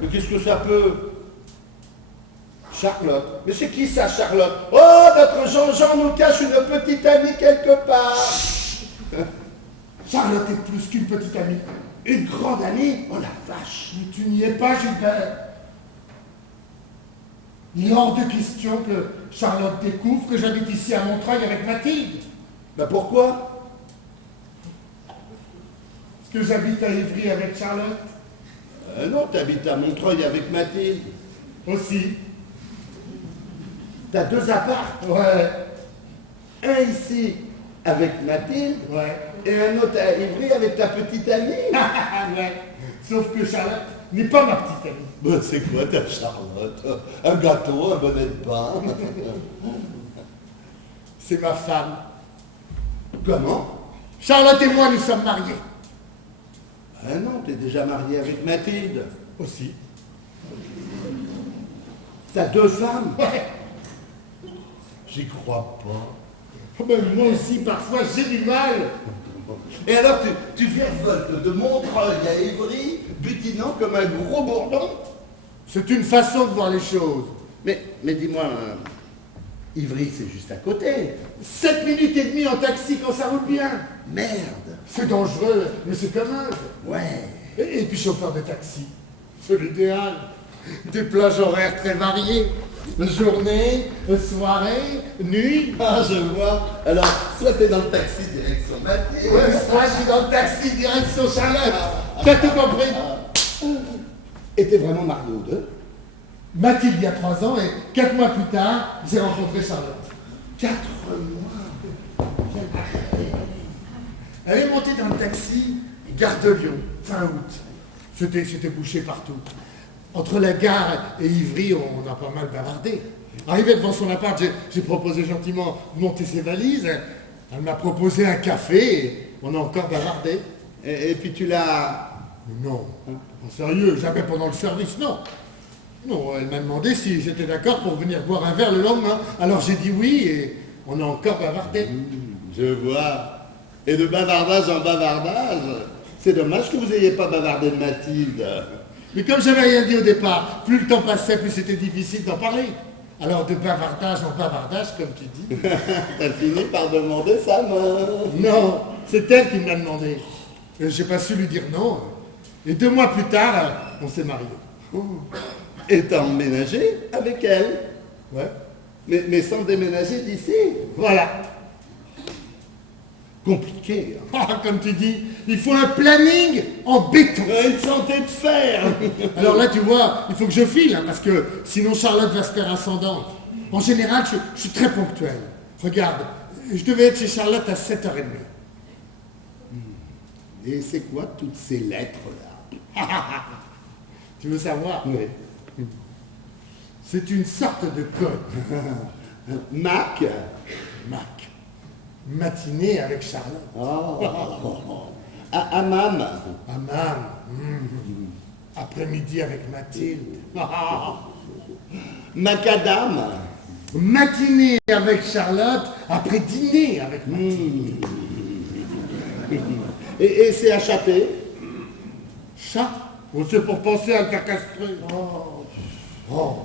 Mais qu'est-ce que ça peut? Charlotte. Mais c'est qui ça, Charlotte? Oh, notre Jean-Jean nous cache une petite amie quelque part. Charlotte est plus qu'une petite amie. Une grande amie? Oh la vache. Mais tu n'y es pas, Gilbert. Il est hors de question que Charlotte découvre que j'habite ici à Montreuil avec Mathilde. Ben pourquoi? Est-ce que j'habite à Ivry avec Charlotte? Non, t'habites à Montreuil avec Mathilde. Aussi. T'as deux apparts? Ouais. Un ici avec Mathilde, Ouais. et un autre à Ivry avec ta petite amie. Ouais. Sauf que Charlotte n'est pas ma petite amie. Ben, c'est quoi ta Charlotte? Un gâteau, un bonnet de pain? C'est ma femme. Comment? Charlotte et moi, nous sommes mariés. Ah non, t'es déjà marié avec Mathilde. Aussi. T'as deux femmes? Ouais. J'y crois pas. Oh ben, moi aussi, parfois, j'ai du mal. Et alors, tu virevoltes de Montreuil à Ivry, butinant comme un gros bourdon? C'est une façon de voir les choses. Mais dis-moi, Ivry, c'est juste à côté. 7 minutes et demie en taxi quand ça roule bien. Merde. C'est dangereux, mais c'est commode. Ouais. Et puis chauffeur de taxi, c'est l'idéal. Des plages horaires très variées. Journée, soirée, nuit. Ah, je vois. Alors, soit t'es dans le taxi direction Mathilde. Ouais, moi je suis dans le taxi direction Charlotte. T'as tout compris? Et t'es vraiment marié aux deux? Mathilde il y a 3 ans et 4 mois plus tard, j'ai rencontré Charlotte. 4 mois. Elle est montée dans le taxi, gare de Lyon, fin août. C'était bouché partout. Entre la gare et Ivry, on a pas mal bavardé. Arrivé devant son appart, j'ai proposé gentiment de monter ses valises. Elle m'a proposé un café et on a encore bavardé. Et puis tu l'as... Non, en sérieux, jamais pendant le service, non. Non, elle m'a demandé si j'étais d'accord pour venir boire un verre le lendemain. Alors j'ai dit oui et on a encore bavardé. Je vois. Et de bavardage en bavardage, c'est dommage que vous n'ayez pas bavardé de Mathilde. Mais comme j'avais rien dit au départ, plus le temps passait, plus c'était difficile d'en parler. Alors de bavardage en bavardage, comme tu dis. T'as fini par demander sa main. Non, c'est elle qui me l'a demandé. J'ai pas su lui dire non. Et 2 mois plus tard, on s'est mariés. Et t'as emménagé avec elle. Ouais. Mais sans déménager d'ici. Voilà. Compliqué. Hein. Ah, comme tu dis, il faut un planning en béton. Une santé de fer. Alors là, tu vois, il faut que je file, hein, parce que sinon Charlotte va se faire ascendante. En général, je suis très ponctuel. Regarde, je devais être chez Charlotte à 7h30. Et c'est quoi toutes ces lettres-là? Tu veux savoir? Oui. C'est une sorte de code. Mac. Mac. Matinée avec Charlotte. Oh. Amam. Amam. Après-midi avec Mathilde. Macadam. Matinée avec Charlotte, après dîner avec Mathilde. Et c'est à châter. Chat? Oh, c'est pour penser à le faire castrer. Oh,